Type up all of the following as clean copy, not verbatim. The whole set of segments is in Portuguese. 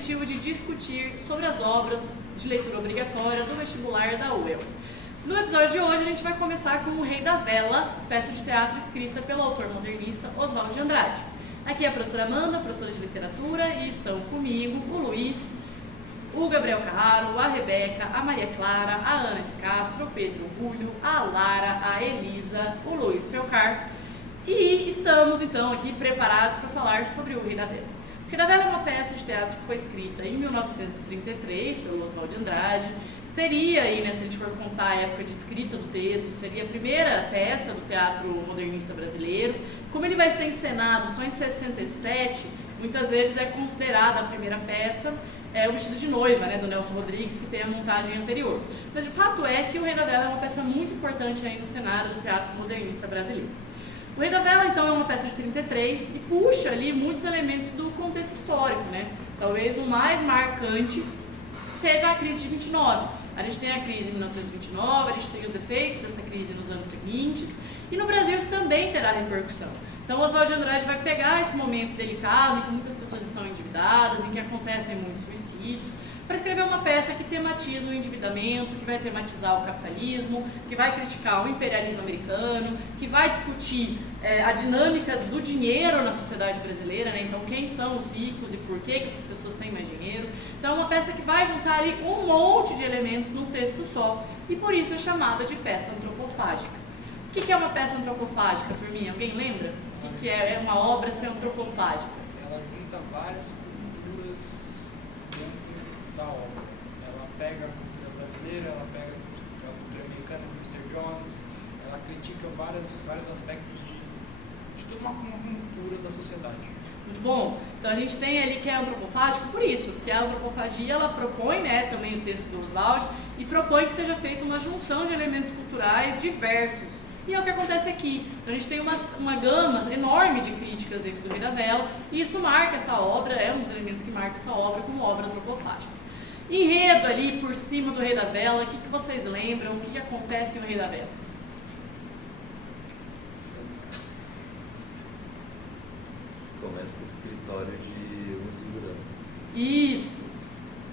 objetivo de discutir sobre as obras de leitura obrigatória do vestibular da UEL. No episódio de hoje, a gente vai começar com O Rei da Vela, peça de teatro escrita pelo autor modernista Oswald de Andrade. Aqui é a professora Amanda, professora de literatura, e estão comigo o Luiz, o Gabriel Carraro, a Rebeca, a Maria Clara, a Ana de Castro, o Pedro Julio, a Lara, a Elisa, o Luiz Felcar. E estamos então aqui preparados para falar sobre O Rei da Vela. O Rei da Vela é uma peça de teatro que foi escrita em 1933 pelo Oswald de Andrade. Seria aí, né, se a gente for contar a época de escrita do texto, seria a primeira peça do teatro modernista brasileiro. Como ele vai ser encenado só em 67, muitas vezes é considerada a primeira peça, o Vestido de Noiva, né, do Nelson Rodrigues, que tem a montagem anterior. Mas o fato é que O Rei da Vela é uma peça muito importante aí no cenário do teatro modernista brasileiro. O Rei da Vela, então, é uma peça de 33 e puxa ali muitos elementos do contexto histórico, né? Talvez o mais marcante seja a crise de 29. A gente tem a crise em 1929, a gente tem os efeitos dessa crise nos anos seguintes, e no Brasil isso também terá repercussão. Então, Oswald de Andrade vai pegar esse momento delicado, em que muitas pessoas estão endividadas, em que acontecem muitos suicídios, para escrever uma peça que tematiza o endividamento, que vai tematizar o capitalismo, que vai criticar o imperialismo americano, que vai discutir a dinâmica do dinheiro na sociedade brasileira, né? Então, quem são os ricos e por que essas pessoas têm mais dinheiro. Então, é uma peça que vai juntar ali um monte de elementos num texto só, e por isso é chamada de peça antropofágica. O que é uma peça antropofágica, turminha? Alguém lembra? O que é uma obra ser antropofágica? Ela junta várias culturas dentro da obra. Ela pega a cultura brasileira, ela pega a cultura americana, do Mr. Jones, ela critica vários aspectos de toda uma cultura da sociedade. Muito bom. Então a gente tem ali que é antropofágico por isso, porque a antropofagia ela propõe, né, também o texto do Oswald, e propõe que seja feita uma junção de elementos culturais diversos. E é o que acontece aqui. Então a gente tem uma gama enorme de críticas dentro do Rei da Vela, e isso marca essa obra, é um dos elementos que marca essa obra como obra antropofágica. Enredo ali por cima do Rei da Vela, o que vocês lembram? O que acontece no Rei da Vela? Começa com o escritório de usura. Isso!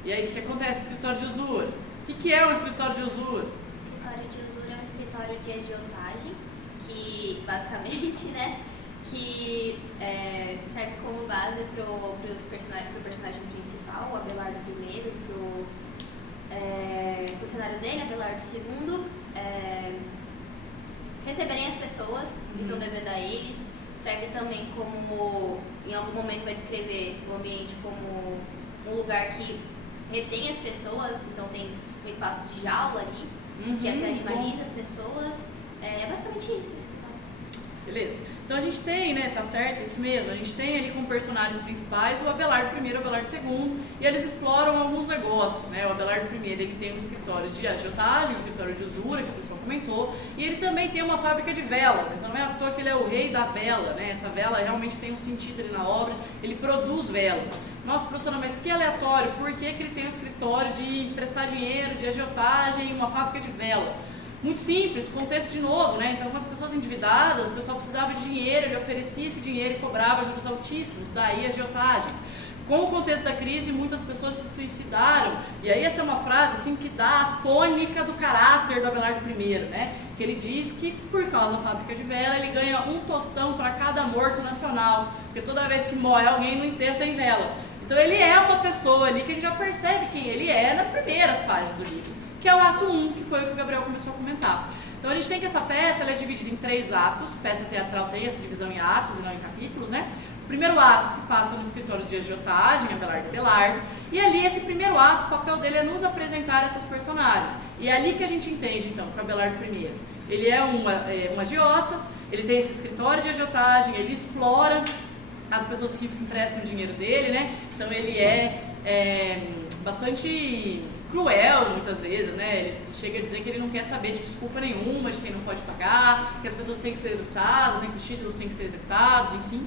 E aí o que acontece no escritório de usura? O que é um escritório de usura? O escritório de usura é um escritório de agiotagem, que basicamente, né, que serve como base para o personagem principal, o Abelardo I, para o funcionário dele, Abelardo II, receberem as pessoas que são devidas a eles. Serve também como, em algum momento vai descrever o ambiente como um lugar que retém as pessoas, então tem um espaço de jaula ali, que animaliza as pessoas. É basicamente isso, assim, tá? Beleza. Então a gente tem, né, tá certo, isso mesmo, a gente tem ali como personagens principais o Abelardo I e o Abelardo II, e eles exploram alguns negócios, né? O Abelardo I, ele tem um escritório de agiotagem, um escritório de usura, que o pessoal comentou, e ele também tem uma fábrica de velas, então não é à toa que ele é o rei da vela, né? Essa vela realmente tem um sentido ali na obra, ele produz velas. Nossa, professora, mas que aleatório, por que ele tem um escritório de emprestar dinheiro, de agiotagem e uma fábrica de vela? Muito simples, contexto de novo, né? Então, com as pessoas endividadas, o pessoal precisava de dinheiro, ele oferecia esse dinheiro e cobrava juros altíssimos, daí a agiotagem. Com o contexto da crise, muitas pessoas se suicidaram, e aí essa é uma frase assim, que dá a tônica do caráter do Abelardo I, né? Que ele diz que, por causa da fábrica de vela, ele ganha um tostão para cada morto nacional, porque toda vez que morre alguém no enterro tem vela. Então ele é uma pessoa ali que a gente já percebe quem ele é nas primeiras páginas do livro, que é o ato 1, que foi o que o Gabriel começou a comentar. Então a gente tem que essa peça ela é dividida em 3 atos, peça teatral tem essa divisão em atos e não em capítulos, né? O primeiro ato se passa no escritório de agiotagem, Abelardo, e ali esse primeiro ato, o papel dele é nos apresentar esses personagens. E é ali que a gente entende, então, que o Abelardo I, ele é um agiota, ele tem esse escritório de agiotagem, ele explora as pessoas que emprestam o dinheiro dele, né? Então ele é bastante cruel muitas vezes, né? Ele chega a dizer que ele não quer saber de desculpa nenhuma, de quem não pode pagar, que as pessoas têm que ser executadas, né? Que os títulos têm que ser executados, enfim.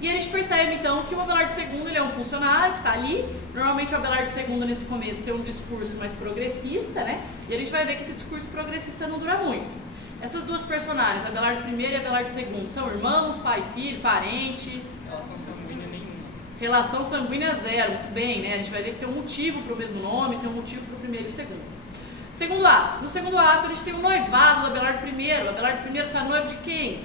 E a gente percebe então que o Abelardo II ele é um funcionário que está ali. Normalmente o Abelardo II nesse começo tem um discurso mais progressista, né? E a gente vai ver que esse discurso progressista não dura muito. Essas duas personagens, Abelardo I e Abelardo II, são irmãos, pai e filho, parente? Relação sanguínea nenhuma. Relação sanguínea zero, muito bem, né? A gente vai ver que tem um motivo para o mesmo nome, tem um motivo para o primeiro e o segundo. Segundo ato. No segundo ato, a gente tem o noivado do Abelardo I. O Abelardo I está noivo de quem?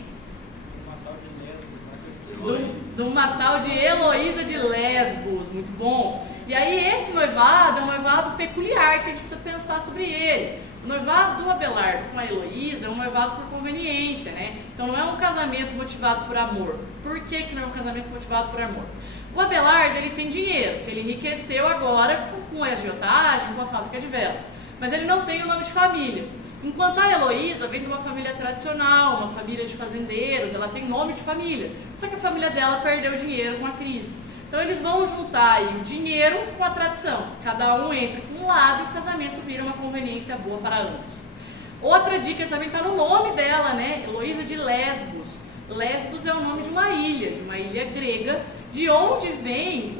Uma tal de Lesbos, né? Que eu esqueci. De uma tal de Heloísa de Lesbos, muito bom. E aí esse noivado é um noivado peculiar, que a gente precisa pensar sobre ele. O noivado do Abelardo com a Heloísa é um noivado por conveniência, né? Então não é um casamento motivado por amor. Por que não é um casamento motivado por amor? O Abelardo, ele tem dinheiro, porque ele enriqueceu agora com a agiotagem, com a fábrica de velas. Mas ele não tem o nome de família. Enquanto a Heloísa vem de uma família tradicional, uma família de fazendeiros, ela tem nome de família. Só que a família dela perdeu dinheiro com a crise. Então eles vão juntar aí o dinheiro com a tradição. Cada um entra com um lado e o casamento vira uma conveniência boa para ambos. Outra dica também está no nome dela, né? Heloísa de Lesbos. Lesbos é o nome de uma ilha grega, de onde vem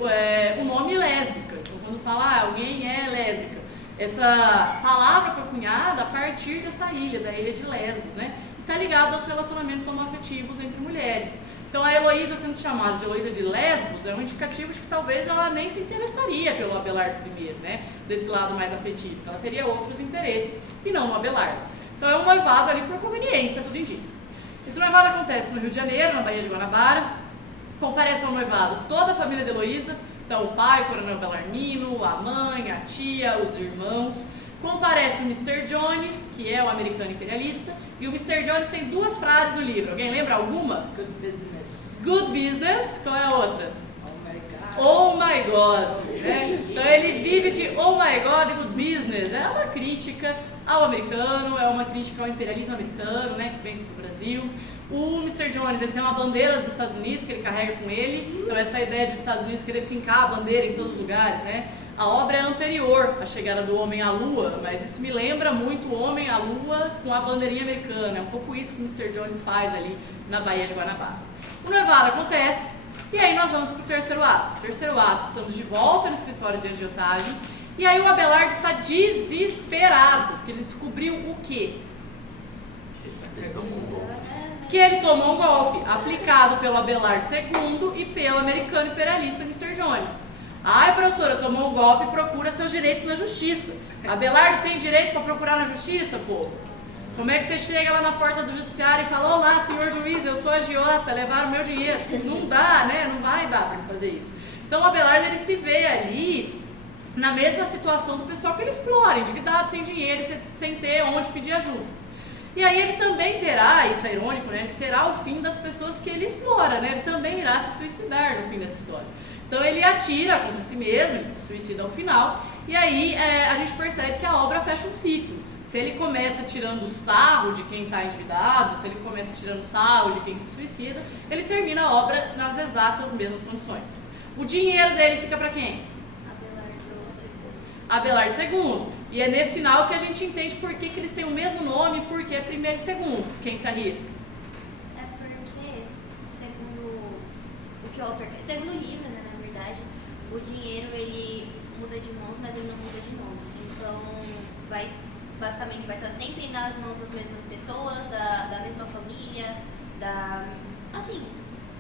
o nome lésbica. Então quando fala alguém é lésbica, essa palavra foi cunhada a partir dessa ilha, da ilha de Lesbos, né? E está ligada aos relacionamentos homoafetivos entre mulheres. Então a Heloísa sendo chamada de Heloísa de Lesbos é um indicativo de que talvez ela nem se interessaria pelo Abelardo I, né? Desse lado mais afetivo. Ela teria outros interesses e não o Abelardo. Então é um noivado ali por conveniência, tudo indica. Esse noivado acontece no Rio de Janeiro, na Baía de Guanabara. Comparece ao noivado toda a família de Heloísa. Então o pai, o coronel Bellarmino, a mãe, a tia, os irmãos. Comparece o Mr. Jones, que é o americano imperialista, e o Mr. Jones tem duas frases no livro. Alguém lembra alguma? Good business. Good business. Qual é a outra? Oh my God. Oh my God. Né? Então ele vive de oh my God e good business. É uma crítica ao americano, é uma crítica ao imperialismo americano, né, que vem para o Brasil. O Mr. Jones, ele tem uma bandeira dos Estados Unidos que ele carrega com ele. Então essa ideia de Estados Unidos querer fincar a bandeira em todos os lugares, né? A obra é anterior à chegada do homem à lua, mas isso me lembra muito o homem à lua com a bandeirinha americana. É um pouco isso que o Mr. Jones faz ali na Baía de Guanabara. O noivado acontece e aí nós vamos para o terceiro ato. Terceiro ato, estamos de volta no escritório de agiotagem e aí o Abelardo está desesperado, porque ele descobriu o quê? Que ele tomou um golpe aplicado pelo Abelardo II e pelo americano imperialista Mr. Jones. Ai, professora, tomou um golpe e procura seus direitos na justiça. Abelardo tem direito para procurar na justiça, pô? Como é que você chega lá na porta do judiciário e fala: olá, senhor juiz, eu sou agiota, levaram meu dinheiro? Não dá, né? Não vai dar para ele fazer isso. Então o Abelardo, ele se vê ali na mesma situação do pessoal que ele explora, endividado, sem dinheiro, sem ter onde pedir ajuda. E aí ele também terá, isso é irônico, né? Ele terá o fim das pessoas que ele explora, né? Ele também irá se suicidar no fim dessa história. Então ele atira contra si mesmo, ele se suicida ao final, e aí a gente percebe que a obra fecha um ciclo. Se ele começa tirando sarro de quem está endividado, se ele começa tirando sarro de quem se suicida, ele termina a obra nas exatas mesmas condições. O dinheiro dele fica para quem? Abelardo II. E é nesse final que a gente entende por que eles têm o mesmo nome, porque é primeiro e segundo. Quem se arrisca? É porque, segundo o livro, né, na verdade, o dinheiro ele muda de mãos, mas ele não muda de nome. Então, basicamente vai estar sempre nas mãos das mesmas pessoas, da mesma família, assim,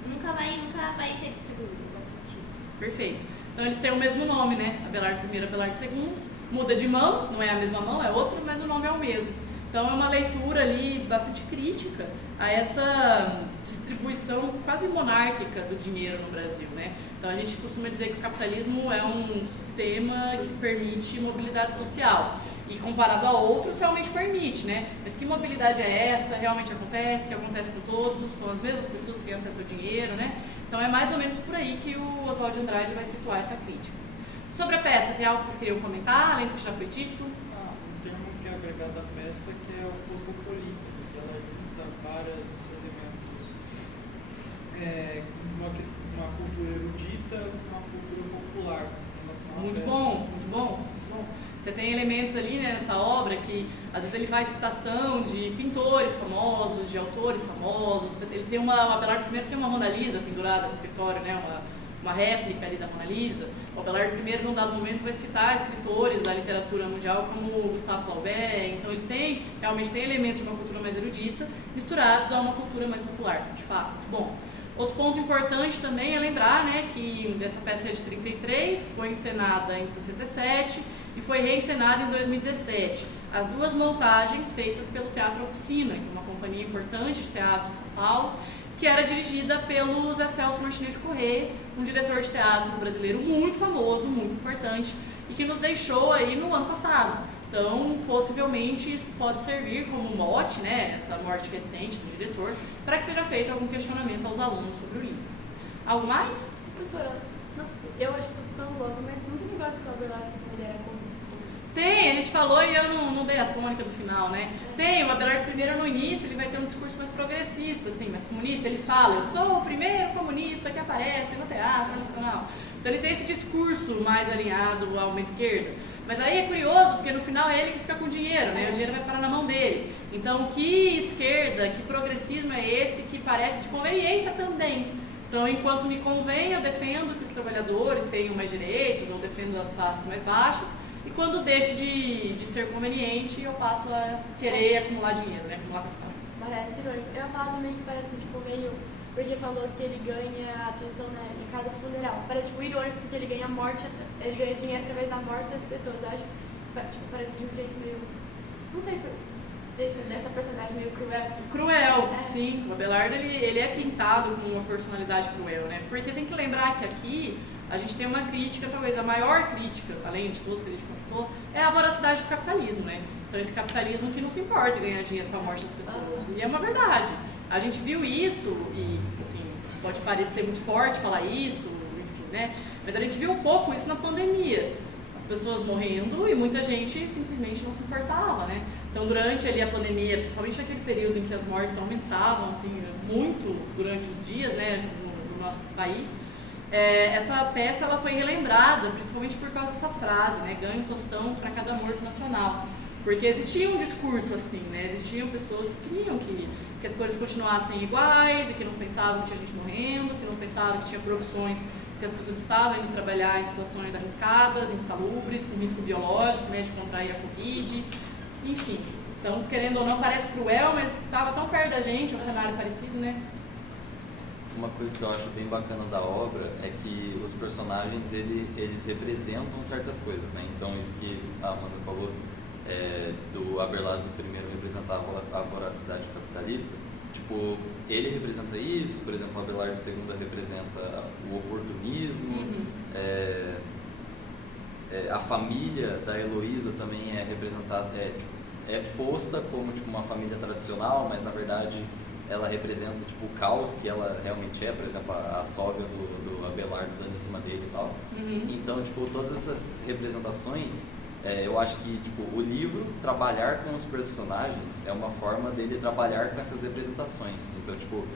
nunca vai ser distribuído, basicamente isso. Perfeito. Então eles têm o mesmo nome, né? Abelardo I, Abelardo II. Muda de mãos, não é a mesma mão, é outra, mas o nome é o mesmo. Então é uma leitura ali bastante crítica a essa distribuição quase monárquica do dinheiro no Brasil, né? Então a gente costuma dizer que o capitalismo é um sistema que permite mobilidade social. E comparado a outros, realmente permite, né? Mas que mobilidade é essa? Realmente acontece? Acontece com todos? São as mesmas pessoas que têm acesso ao dinheiro, né? Então é mais ou menos por aí que o Oswald de Andrade vai situar essa crítica. Sobre a peça, tem algo que vocês queriam comentar, além do que já foi dito? Um termo que é agregado à peça que é o cosmopolita, que ela junta vários elementos, uma cultura erudita com uma cultura popular. Muito bom, muito bom, muito bom. Você tem elementos ali, né, nessa obra que às vezes ele faz citação de pintores famosos, de autores famosos. Ele tem o Abelardo I tem uma Mona Lisa pendurada no escritório, né, uma réplica ali da Mona Lisa. O Abelardo I, num dado momento, vai citar escritores da literatura mundial como Gustave Flaubert. Então ele realmente tem elementos de uma cultura mais erudita misturados a uma cultura mais popular, de fato. Bom, Outro ponto importante também é lembrar, né, que essa peça é de 33, foi encenada em 67 e foi reencenada em 2017. As duas montagens feitas pelo Teatro Oficina, que é uma companhia importante de teatro em São Paulo, que era dirigida pelo Zé Celso Martinez Corrêa, um diretor de teatro brasileiro muito famoso, muito importante, e que nos deixou aí no ano passado. Então, possivelmente, isso pode servir como mote, né, essa morte recente do diretor, para que seja feito algum questionamento aos alunos sobre o livro. Algo mais? Professora, eu acho que estou ficando louca, mas não tem negócio que o Abelard ele era como... Tem, a gente falou e eu não dei a tônica do final, né? Tem, o Abelard primeiro no início, ele vai ter um discurso mais progressista, assim, mais comunista. Ele fala, eu sou o primeiro comunista que aparece no Teatro Nacional. Então ele tem esse discurso mais alinhado a uma esquerda. Mas aí é curioso, porque no final é ele que fica com o dinheiro, né? O dinheiro vai parar na mão dele. Então que esquerda, que progressismo é esse que parece de conveniência também? Então, enquanto me convém, eu defendo que os trabalhadores tenham mais direitos, ou defendo as classes mais baixas. E quando deixa de ser conveniente, eu passo a querer acumular dinheiro, né? Acumular capital. Parece irônico. Eu ia falar também que parece tipo meio... Porque falou que ele ganha a questão, né, em cada funeral. Parece tipo irônico porque ele ganha morte, ele ganha dinheiro através da morte das pessoas. Eu acho tipo, parece de um jeito meio... Não sei, dessa personagem meio cruel. Cruel, sim. O Abelard, ele é pintado com uma personalidade cruel, né? Porque tem que lembrar que aqui a gente tem uma crítica, talvez a maior crítica, além de todas que a gente comentou, é a voracidade do capitalismo, né? Então esse capitalismo que não se importa em ganhar dinheiro com a morte das pessoas. E é uma verdade. A gente viu isso, e assim, pode parecer muito forte falar isso, enfim, né? Mas a gente viu um pouco isso na pandemia. As pessoas morrendo e muita gente simplesmente não se importava, né? Então durante ali a pandemia, principalmente naquele período em que as mortes aumentavam assim, muito durante os dias, né, no nosso país, essa peça ela foi relembrada, principalmente por causa dessa frase, né? Ganha um tostão para cada morto nacional. Porque existia um discurso assim, né? Existiam pessoas que queriam que as coisas continuassem iguais e que não pensavam que tinha gente morrendo, que não pensavam que tinha profissões que as pessoas estavam indo trabalhar em situações arriscadas, insalubres, com risco biológico, né, de contrair a Covid, enfim. Então, querendo ou não, parece cruel, mas estava tão perto da gente, um cenário parecido, né? Uma coisa que eu acho bem bacana da obra é que os personagens, eles representam certas coisas, né? Então, isso que a Amanda falou, do Abelardo primeiro representava a voracidade capitalista, tipo, ele representa isso, por exemplo, o Abelardo II representa o oportunismo, a família da Heloísa também é representada, é posta como tipo, uma família tradicional, mas na verdade ela representa tipo, o caos que ela realmente é, por exemplo, a sogra do Abelardo dando em cima dele e tal. Então, tipo, todas essas representações, eu acho que tipo, o livro trabalhar com os personagens é uma forma dele trabalhar com essas representações. Então, tipo,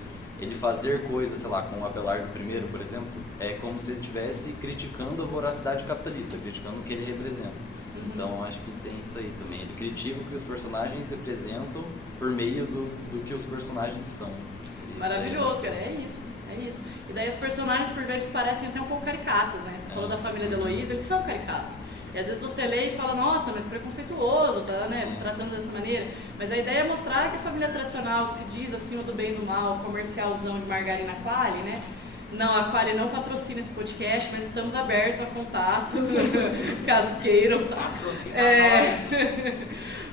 ele fazer coisas, sei lá, com o Abelardo I, por exemplo, é como se ele estivesse criticando a voracidade capitalista, criticando o que ele representa. Então, acho que tem isso aí também. Ele critica o que os personagens representam por meio do que os personagens são. Maravilhoso, cara, é isso. E daí os personagens, por vezes, parecem até um pouco caricatos, né? Você falou da família de Heloísa, eles são caricatos. E às vezes você lê e fala, nossa, mas preconceituoso, tá, né, tratando dessa maneira. Mas a ideia é mostrar que a família tradicional, que se diz acima do bem e do mal, comercialzão de margarina Quali, né? Não, a Quali não patrocina esse podcast, mas estamos abertos a contato, caso queiram. Patrocina nós.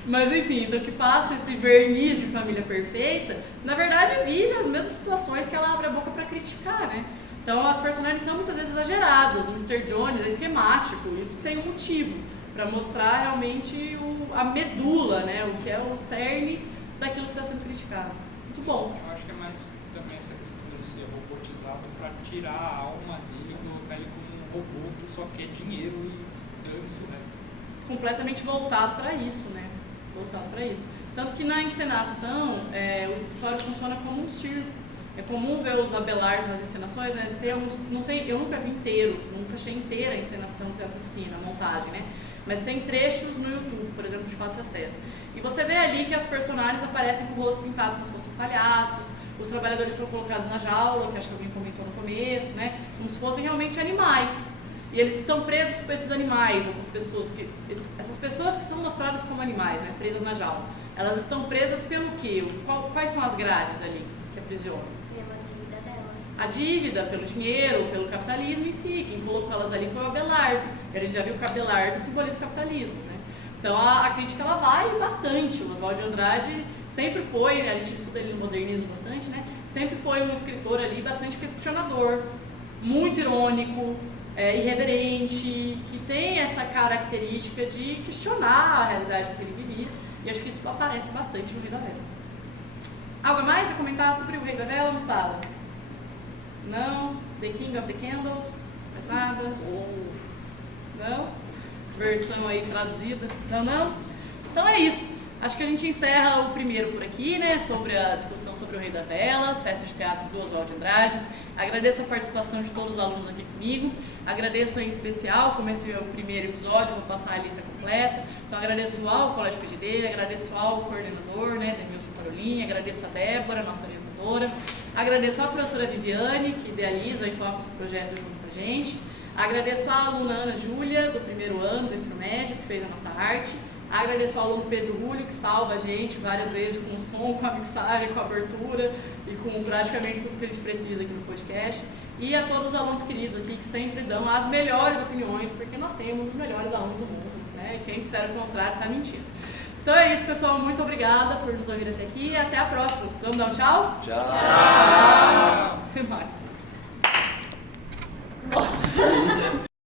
Mas enfim, então que passa esse verniz de família perfeita, na verdade vive as mesmas situações que ela abre a boca para criticar, né? Então as personagens são muitas vezes exageradas, o Mr. Jones é esquemático, isso tem um motivo, para mostrar realmente a medula, né? O que é o cerne daquilo que está sendo criticado. Muito bom. Eu acho que é mais também essa questão dele ser robotizado para tirar a alma dele e colocar ele como um robô que só quer dinheiro e dane-se o resto. Completamente voltado para isso, né? Voltado para isso. Tanto que na encenação, o escritório funciona como um circo. É comum ver os Abelardos nas encenações, né? Eu nunca vi inteiro, nunca achei inteira a encenação do Teatro Oficina, a montagem, né? Mas tem trechos no YouTube, por exemplo, de fácil acesso. E você vê ali que as personagens aparecem com o rosto pintado como se fossem palhaços, os trabalhadores são colocados na jaula, que acho que alguém comentou no começo, né? Como se fossem realmente animais. E eles estão presos por esses animais, essas pessoas que são mostradas como animais, né? Presas na jaula. Elas estão presas pelo quê? Quais são as grades ali que aprisionam? Pela dívida delas. a dívida, pelo dinheiro, pelo capitalismo em si. Quem colocou elas ali foi o Abelardo. A gente já viu que o Abelardo simboliza o capitalismo, né? Então a crítica ela vai bastante. O Oswald de Andrade sempre foi, a gente estuda ele no modernismo bastante, né? Sempre foi um escritor ali bastante questionador, muito irônico, irreverente, que tem essa característica de questionar a realidade que ele vivia. E acho que isso aparece bastante no Rei da Vela. Algo mais a comentar sobre o Rei da Vela, moçada? Não? The King of the Candles? Mais nada? Não? Versão aí traduzida? Não? Então é isso. Acho que a gente encerra o primeiro por aqui, né? Sobre a discussão sobre o Rei da Vela, peça de teatro do Oswald de Andrade. Agradeço a participação de todos os alunos aqui comigo. Agradeço em especial, como esse é o primeiro episódio, vou passar a lista completa. Então agradeço ao Colégio PGD, agradeço ao coordenador, né, Demilson Carolinha, agradeço a Débora, nossa orientadora. Agradeço à professora Viviane, que idealiza e toca esse projeto junto com a gente. Agradeço à aluna Ana Júlia, do primeiro ano do ensino médio, que fez a nossa arte. Agradeço ao aluno Pedro Rulli, que salva a gente várias vezes com o som, com a mixagem, com a abertura e com praticamente tudo que a gente precisa aqui no podcast. E a todos os alunos queridos aqui que sempre dão as melhores opiniões, porque nós temos os melhores alunos do mundo, né? Quem disser o contrário está mentindo. Então é isso, pessoal. Muito obrigada por nos ouvir até aqui e até a próxima. Vamos dar um tchau? Tchau! Tchau! Até mais. Nossa!